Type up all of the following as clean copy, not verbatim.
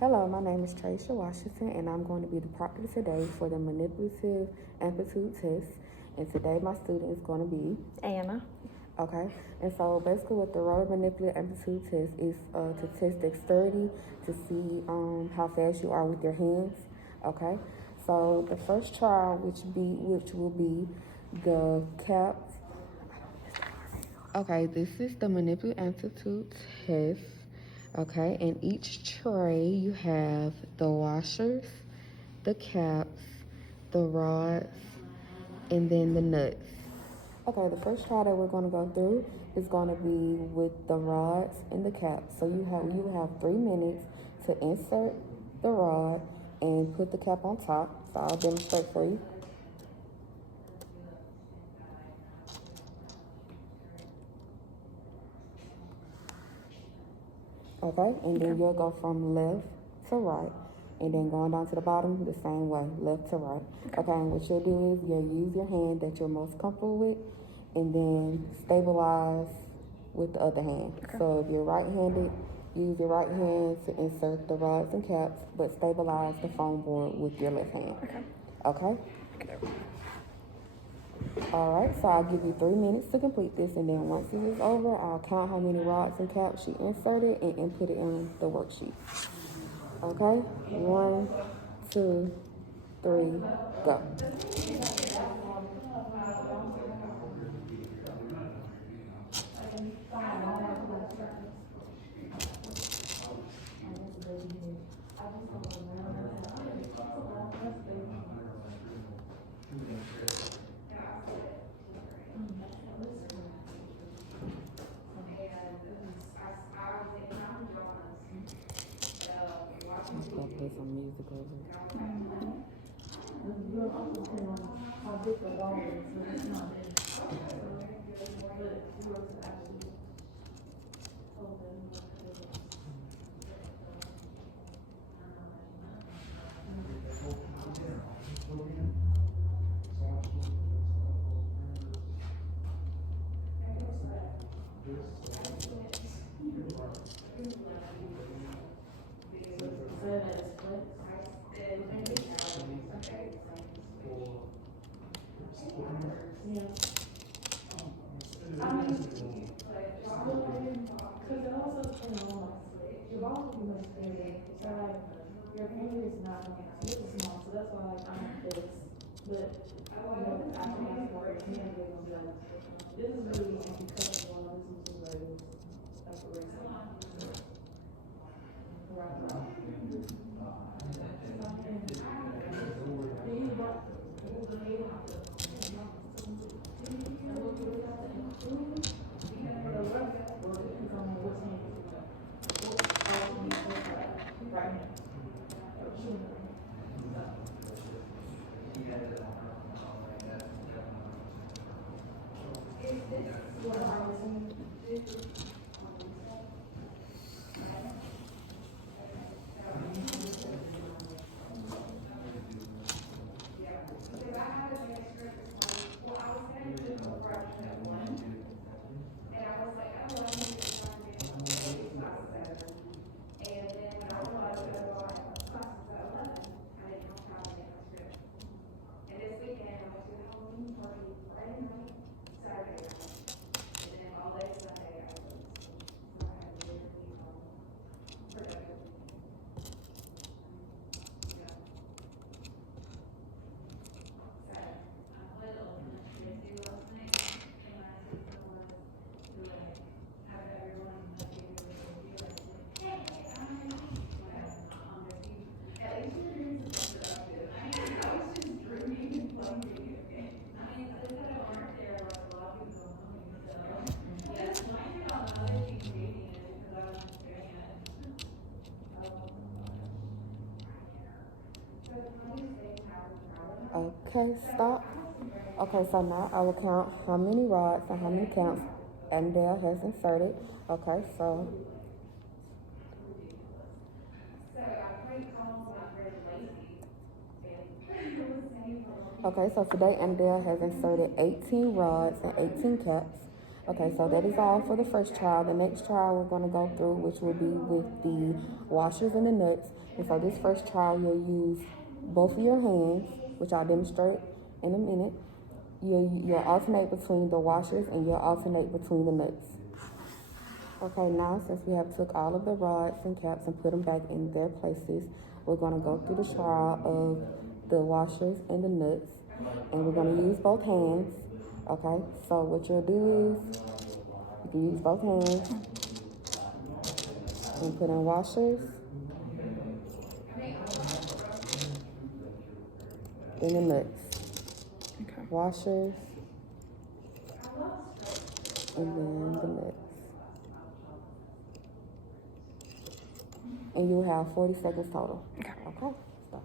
Hello, my name is Tracia Washington, and I'm going to be the proctor today for the Manipulative Aptitude test. And today, my student is going to be Anna. Okay, and so basically, what the Roeder Manipulative Aptitude test is to test dexterity to see how fast you are with your hands. Okay, so the first trial, which will be the cap. Okay, this is the Manipulative Aptitude test. Okay, in each tray you have the washers, the caps, the rods, and then the nuts. Okay, the first trial that we're going to go through is going to be with the rods and the caps. So you have 3 minutes to insert the rod and put the cap on top. So I'll demonstrate for you. Okay, and then you'll go from left to right, and then going down to the bottom the same way, left to right. Okay, and what you'll do is you'll use your hand that you're most comfortable with, and then stabilize with the other hand. Okay. So if you're right-handed, use your right hand to insert the rods and caps, but stabilize the foam board with your left hand. Okay? All right, so I'll give you 3 minutes to complete this, and then once this is over, I'll count how many rods and caps she inserted and input it in the worksheet. Okay? 1, 2, 3, go. Let's go play some music over it. Okay, stop. Okay, so now I will count how many rods and how many counts Andale has inserted. Okay, so. Okay, so today Andale has inserted 18 rods and 18 caps. Okay, so that is all for the first trial. The next trial we're going to go through, which will be with the washers and the nuts. And so this first trial, you'll use both of your hands, which I'll demonstrate in a minute. You'll alternate between the washers and you'll alternate between the nuts. Okay, now since we have took all of the rods and caps and put them back in their places, we're going to go through the trial of the washers and the nuts. And we're going to use both hands. Okay, so what you'll do is you can use both hands and put in washers, then the nuts. Okay. Washers, and then the nuts. And you'll have 40 seconds total. Okay. Okay, stop.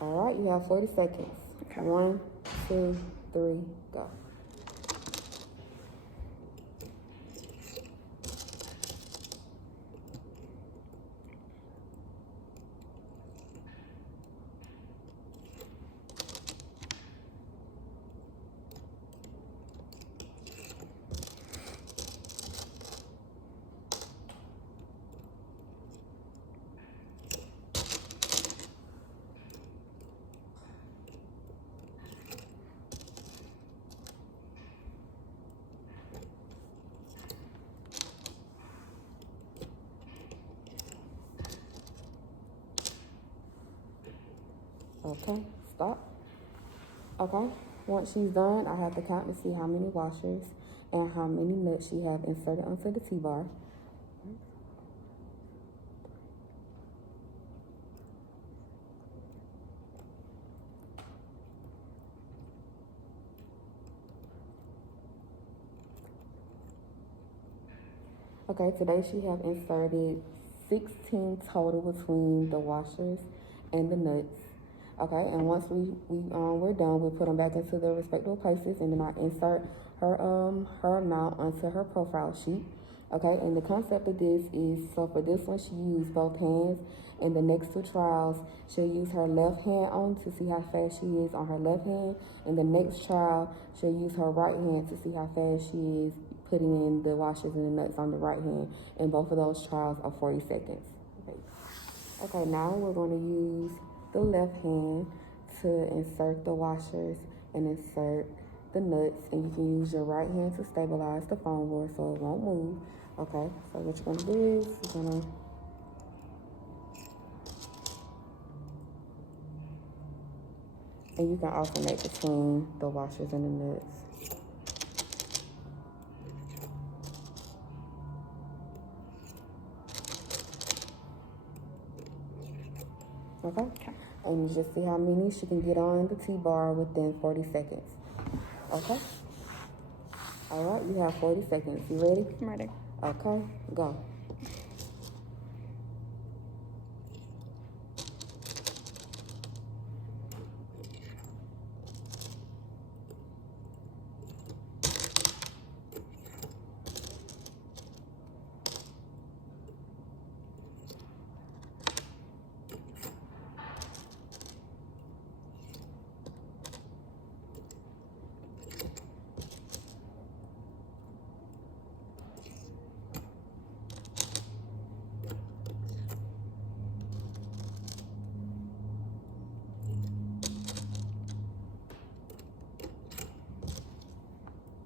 All right, you have 40 seconds. Okay. 1, 2, 3, go. Okay, stop. Okay, once she's done, I have to count to see how many washers and how many nuts she have inserted onto the T-bar. Okay, today she have inserted 16 total between the washers and the nuts. Okay, and once we're done, we put them back into their respective places, and then I insert her amount onto her profile sheet. Okay, and the concept of this is, so for this one she used both hands. In the next two trials, she'll use her left hand on to see how fast she is on her left hand. In the next trial, she'll use her right hand to see how fast she is putting in the washers and the nuts on the right hand. And both of those trials are 40 seconds. Okay, now we're going to use the left hand to insert the washers and insert the nuts, and you can use your right hand to stabilize the foam board so it won't move. Okay, so what you're gonna do is you're gonna and you can alternate between the washers and the nuts. Okay? And you just see how many she can get on the T-bar within 40 seconds. Okay? All right, you have 40 seconds. You ready? I'm ready. Okay, go.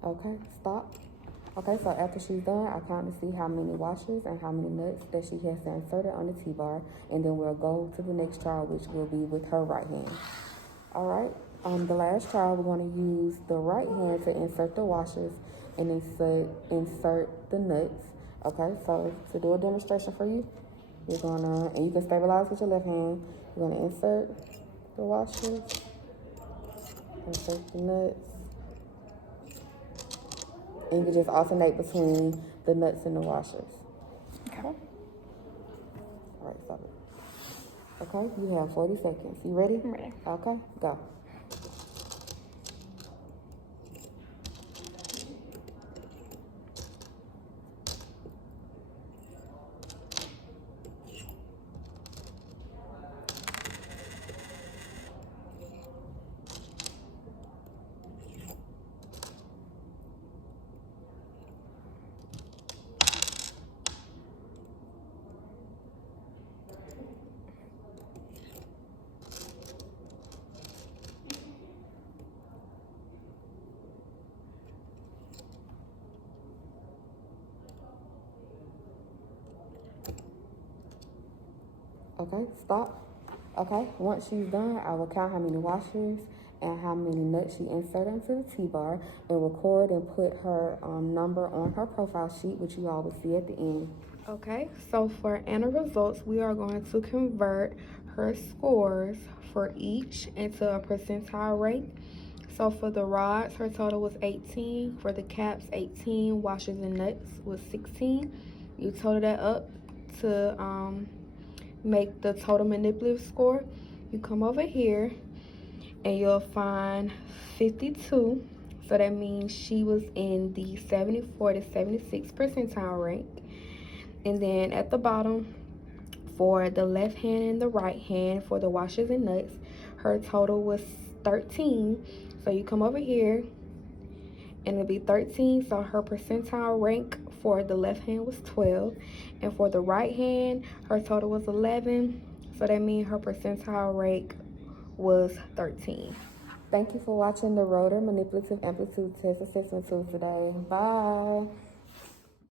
Okay, stop. Okay, so after she's done, I count to see how many washers and how many nuts that she has inserted on the T-bar, and then we'll go to the next trial, which will be with her right hand. All right, the last trial, we're going to use the right hand to insert the washers and insert the nuts. Okay, so to do a demonstration for you, you're gonna, and you can stabilize with your left hand, you're gonna insert the washers, insert the nuts, and you can just alternate between the nuts and the washers. Okay. All right, stop it. Okay, you have 40 seconds. You ready? I'm ready. Okay, go. Okay, stop. Okay, once she's done, I will count how many washers and how many nuts she inserted into the T-bar and record and put her number on her profile sheet, which you all will see at the end. Okay, so for end results, we are going to convert her scores for each into a percentile rate. So for the rods, her total was 18. For the caps, 18. Washers and nuts was 16. You total that up to make the total manipulative score. You come over here and you'll find 52. So that means she was in the 74 to 76 percentile rank. And then at the bottom, for the left hand and the right hand, for the washers and nuts, her total was 13. So you come over here and it'll be 13. So her percentile rank for the left hand was 12. And for the right hand, her total was 11. So that means her percentile rank was 13. Thank you for watching the Roeder Manipulative Amplitude Test Assessment Tool today. Bye.